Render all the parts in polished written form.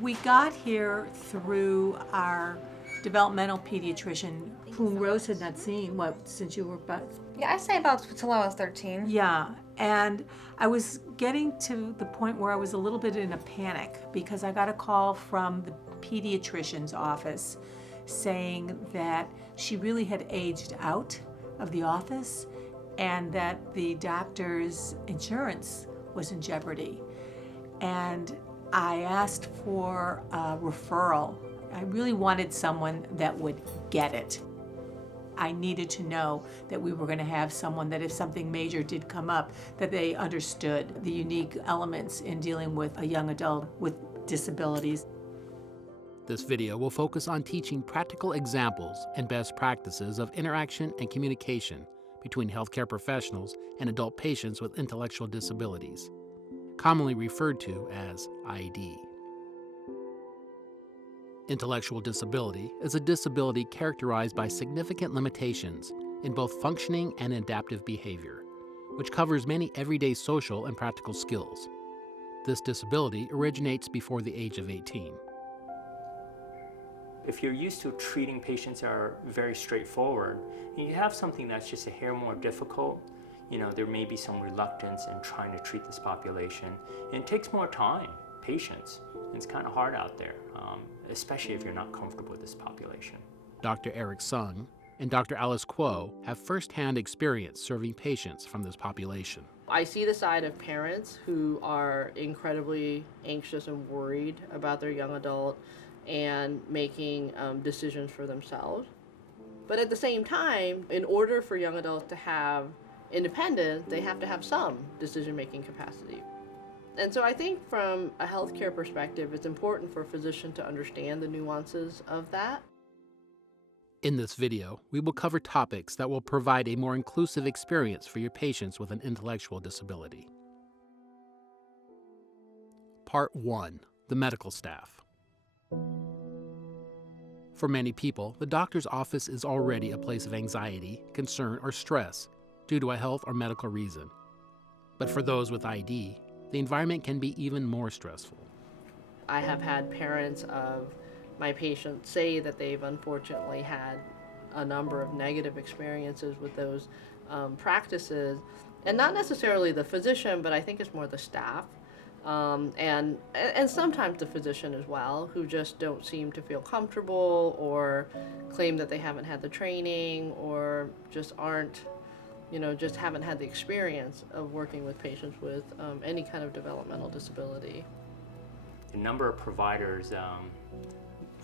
We got here through our developmental pediatrician, whom Rose had not seen, since you were about... Yeah, I say about till I was 13. Yeah, and I was getting to the point where I was a little bit in a panic because I got a call from the pediatrician's office saying that she really had aged out of the office and that the doctor's insurance was in jeopardy. And I asked for a referral. I really wanted someone that would get it. I needed to know that we were going to have someone that if something major did come up, that they understood the unique elements in dealing with a young adult with disabilities. This video will focus on teaching practical examples and best practices of interaction and communication between healthcare professionals and adult patients with intellectual disabilities, commonly referred to as ID. Intellectual disability is a disability characterized by significant limitations in both functioning and adaptive behavior, which covers many everyday social and practical skills. This disability originates before the age of 18. If you're used to treating patients that are very straightforward, and you have something that's just a hair more difficult, there may be some reluctance in trying to treat this population. And it takes more time, patience. And it's kind of hard out there, especially if you're not comfortable with this population. Dr. Eric Sung and Dr. Alice Kuo have firsthand experience serving patients from this population. I see the side of parents who are incredibly anxious and worried about their young adult and making decisions for themselves. But at the same time, in order for young adults to have independence, they have to have some decision-making capacity. And so I think from a healthcare perspective, it's important for a physician to understand the nuances of that. In this video, we will cover topics that will provide a more inclusive experience for your patients with an intellectual disability. Part 1. The medical staff. For many people, the doctor's office is already a place of anxiety, concern, or stress due to a health or medical reason. But for those with ID, the environment can be even more stressful. I have had parents of my patients say that they've unfortunately had a number of negative experiences with those practices, and not necessarily the physician, but I think it's more the staff. And sometimes the physician as well, who just don't seem to feel comfortable or claim that they haven't had the training or just aren't, just haven't had the experience of working with patients with any kind of developmental disability. The number of providers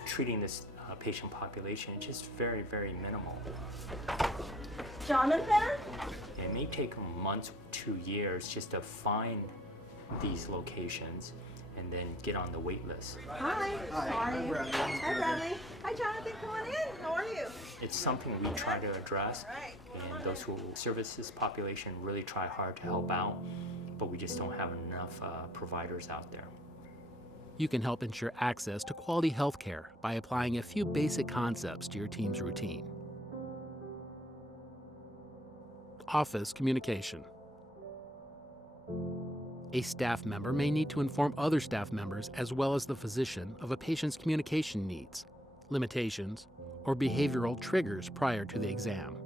treating this patient population is just very, very minimal. Jonathan? It may take months, 2 years just to find these locations and then get on the wait list. Hi. How are you? Hi, Bradley. Hi, Jonathan. Come on in. How are you? It's something we try to address, Right. and those who service this population really try hard to help out, but we just don't have enough providers out there. You can help ensure access to quality health care by applying a few basic concepts to your team's routine. Office communication. A staff member may need to inform other staff members as well as the physician of a patient's communication needs, limitations, or behavioral triggers prior to the exam.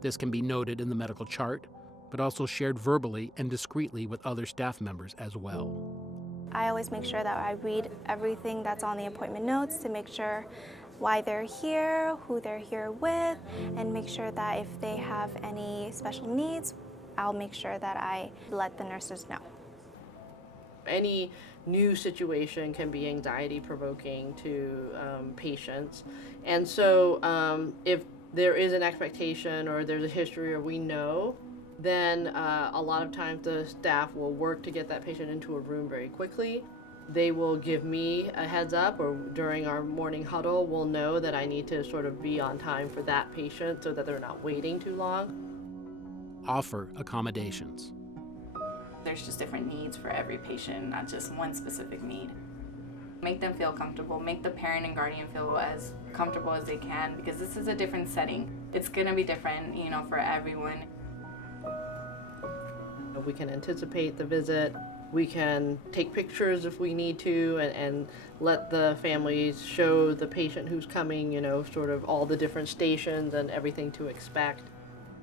This can be noted in the medical chart, but also shared verbally and discreetly with other staff members as well. I always make sure that I read everything that's on the appointment notes to make sure why they're here, who they're here with, and make sure that if they have any special needs, I'll make sure that I let the nurses know. Any new situation can be anxiety provoking to patients. And so if there is an expectation or there's a history or we know, then a lot of times the staff will work to get that patient into a room very quickly. They will give me a heads up, or during our morning huddle, we'll know that I need to sort of be on time for that patient so that they're not waiting too long. Offer accommodations. There's just different needs for every patient, not just one specific need. Make them feel comfortable, make the parent and guardian feel as comfortable as they can, because this is a different setting. It's gonna be different, for everyone. We can anticipate the visit. We can take pictures if we need to and let the families show the patient who's coming, you know, sort of all the different stations and everything to expect.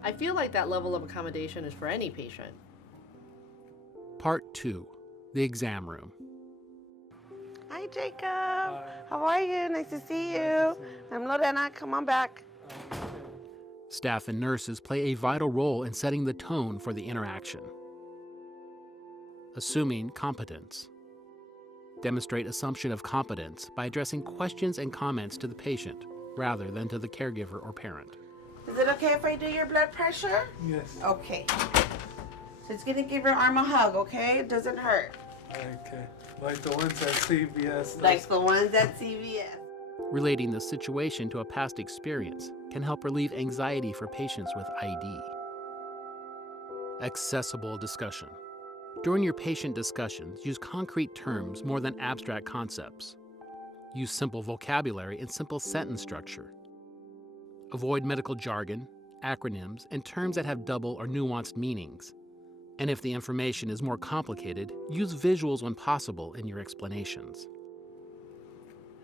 I feel like that level of accommodation is for any patient. Part 2, the exam room. Hi, Jacob. How are you? Nice to see you. I'm Lorena. Come on back. Staff and nurses play a vital role in setting the tone for the interaction. Assuming competence. Demonstrate assumption of competence by addressing questions and comments to the patient rather than to the caregiver or parent. Is it okay if I do your blood pressure? Yes. Okay. So it's gonna give your arm a hug, okay? It doesn't hurt. Okay. Like the ones at CVS. Like the ones at CVS. Relating the situation to a past experience can help relieve anxiety for patients with ID. Accessible discussion. During your patient discussions, use concrete terms more than abstract concepts. Use simple vocabulary and simple sentence structure. Avoid medical jargon, acronyms, and terms that have double or nuanced meanings. And if the information is more complicated, use visuals when possible in your explanations.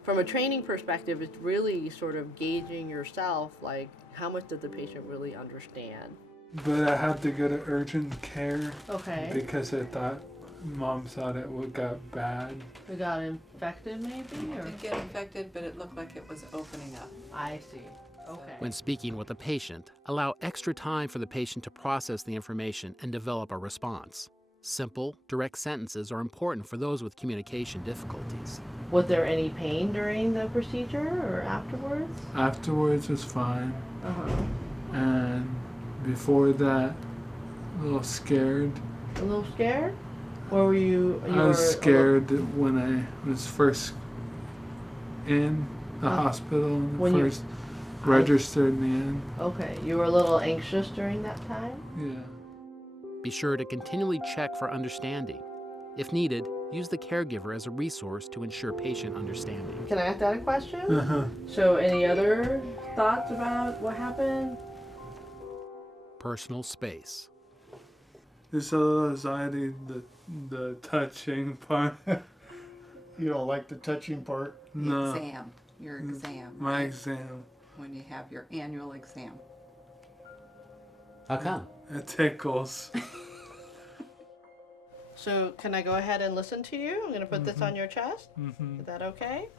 From a training perspective, it's really sort of gauging yourself, like how much did the patient really understand? But I had to go to urgent care. Okay. Because Mom thought it would got bad. We got infected maybe? Or? It didn't get infected, but it looked like it was opening up. I see. Okay. When speaking with a patient, allow extra time for the patient to process the information and develop a response. Simple, direct sentences are important for those with communication difficulties. Was there any pain during the procedure or afterwards? Afterwards was fine. Uh-huh. And before that, a little scared. A little scared? Or were you I was scared when I was first in the hospital and when first registered in the end. Okay, you were a little anxious during that time? Yeah. Be sure to continually check for understanding. If needed, use the caregiver as a resource to ensure patient understanding. Can I ask that a question? Uh-huh. So any other thoughts about what happened? Personal space. There's a little anxiety, the touching part. You don't like the touching part? No. Exam. Your exam. My right? exam. When you have your annual exam. How come? It tickles. So can I go ahead and listen to you? I'm going to put this on your chest. Mm-hmm. Is that okay?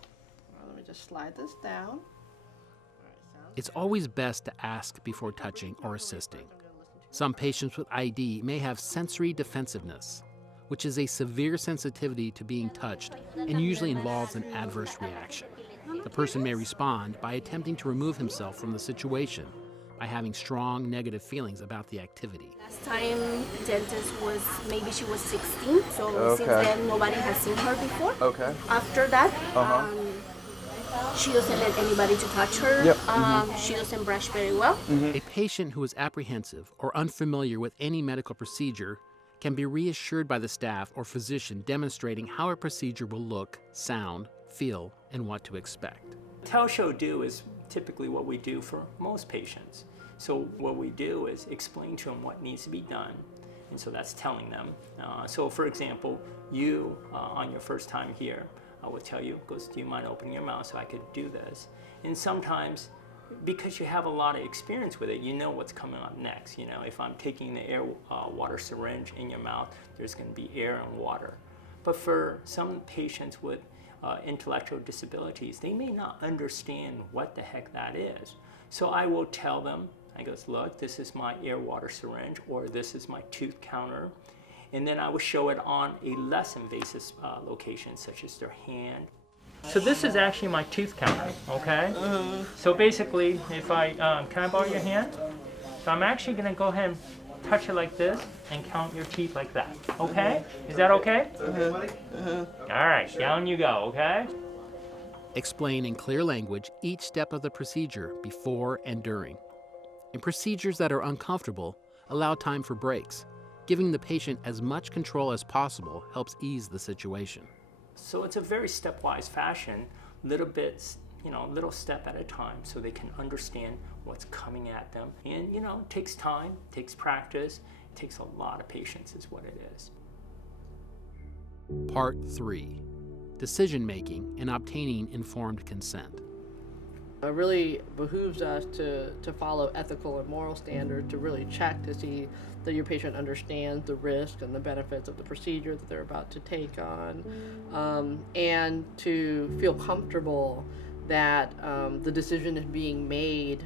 Well, let me just slide this down. It's always best to ask before touching or assisting. Some patients with ID may have sensory defensiveness, which is a severe sensitivity to being touched and usually involves an adverse reaction. The person may respond by attempting to remove himself from the situation by having strong negative feelings about the activity. Last time dentist was, maybe she was 16, so since then nobody has seen her before. Okay. After that, she doesn't let anybody to touch her. Yep. She doesn't brush very well. A patient who is apprehensive or unfamiliar with any medical procedure can be reassured by the staff or physician demonstrating how a procedure will look, sound, feel, and what to expect. Tell, show, do is typically what we do for most patients. So what we do is explain to them what needs to be done, and so that's telling them. So for example, you, on your first time here, I would tell you, do you mind opening your mouth so I could do this? And sometimes, because you have a lot of experience with it, you know what's coming up next. You know, if I'm taking the air water syringe in your mouth, there's going to be air and water. But for some patients with intellectual disabilities, they may not understand what the heck that is. So I will tell them, I goes, look, this is my air water syringe, or this is my tooth counter. And then I will show it on a less invasive location, such as their hand. So this is actually my tooth counter, okay? So basically, if I, can I borrow your hand? So I'm actually gonna go ahead and touch it like this and count your teeth like that, okay? Is that okay? All right, down you go, okay? Explain in clear language each step of the procedure before and during. In procedures that are uncomfortable, allow time for breaks. Giving the patient as much control as possible helps ease the situation. So it's a very stepwise fashion, little bits, little step at a time, so they can understand what's coming at them. And it takes time, takes practice, It takes a lot of patience is what it is. Part 3. Decision-making and obtaining informed consent. It really behooves us to follow ethical and moral standards, to really check to see that your patient understands the risks and the benefits of the procedure that they're about to take on, and to feel comfortable that the decision is being made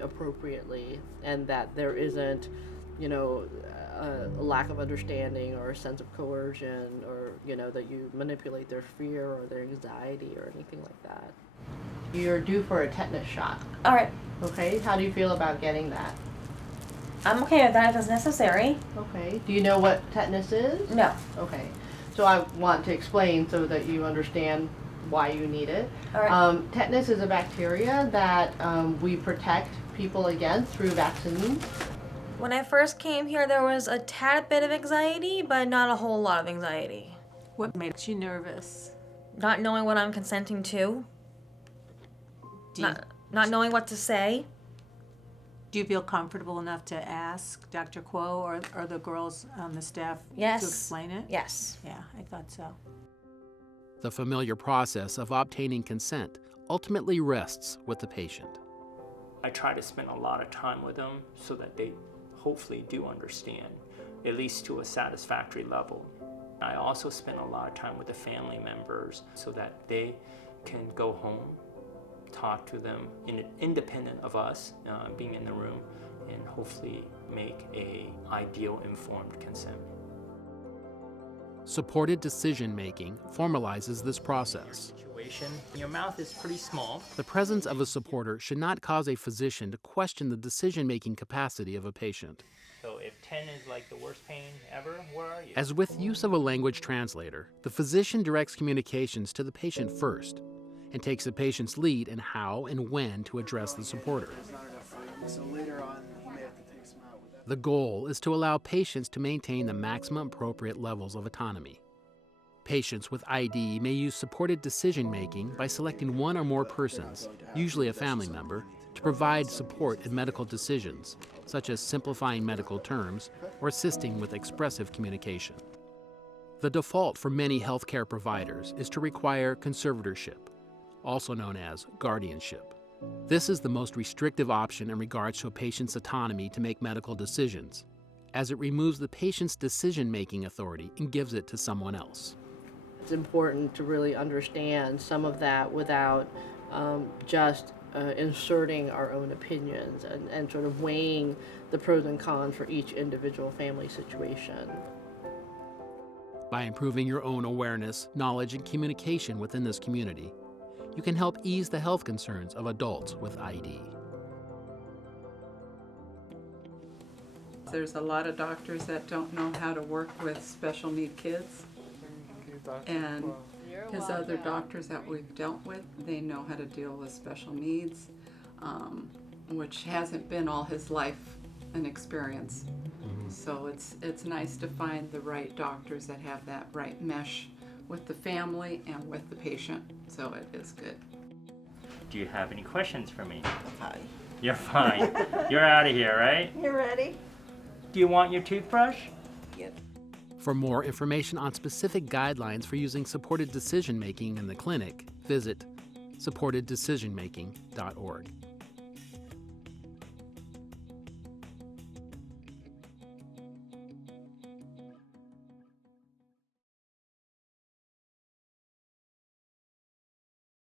appropriately, and that there isn't, a lack of understanding or a sense of coercion, or that you manipulate their fear or their anxiety or anything like that. You're due for a tetanus shot. All right. Okay, how do you feel about getting that? I'm okay with that if it's necessary. Okay, do you know what tetanus is? No. Okay, so I want to explain so that you understand why you need it. All right. Tetanus is a bacteria that we protect people against through vaccines. When I first came here, there was a tad bit of anxiety, but not a whole lot of anxiety. What makes you nervous? Not knowing what I'm consenting to. Not knowing what to say. Do you feel comfortable enough to ask Dr. Kuo or the girls on the staff Yes. to explain it? Yes. Yeah, I thought so. The familiar process of obtaining consent ultimately rests with the patient. I try to spend a lot of time with them so that they hopefully do understand, at least to a satisfactory level. I also spend a lot of time with the family members so that they can go home, talk to them independent of us being in the room, and hopefully make a ideal informed consent. Supported decision-making formalizes this process. Your mouth is pretty small. The presence of a supporter should not cause a physician to question the decision-making capacity of a patient. So if 10 is like the worst pain ever, where are you? As with use of a language translator, the physician directs communications to the patient first and takes the patient's lead in how and when to address the supporter. The goal is to allow patients to maintain the maximum appropriate levels of autonomy. Patients with ID may use supported decision-making by selecting one or more persons, usually a family member, to provide support in medical decisions, such as simplifying medical terms or assisting with expressive communication. The default for many healthcare providers is to require conservatorship, also known as guardianship. This is the most restrictive option in regards to a patient's autonomy to make medical decisions, as it removes the patient's decision-making authority and gives it to someone else. It's important to really understand some of that without just inserting our own opinions and sort of weighing the pros and cons for each individual family situation. By improving your own awareness, knowledge, and communication within this community, you can help ease the health concerns of adults with ID. There's a lot of doctors that don't know how to work with special need kids. And his other doctors that we've dealt with, they know how to deal with special needs, which hasn't been all his life and experience. So it's nice to find the right doctors that have that right mesh with the family and with the patient. So it is good. Do you have any questions for me? Fine. You're fine. You're out of here, right? You ready? Do you want your toothbrush? Yep. For more information on specific guidelines for using supported decision-making in the clinic, visit supporteddecisionmaking.org.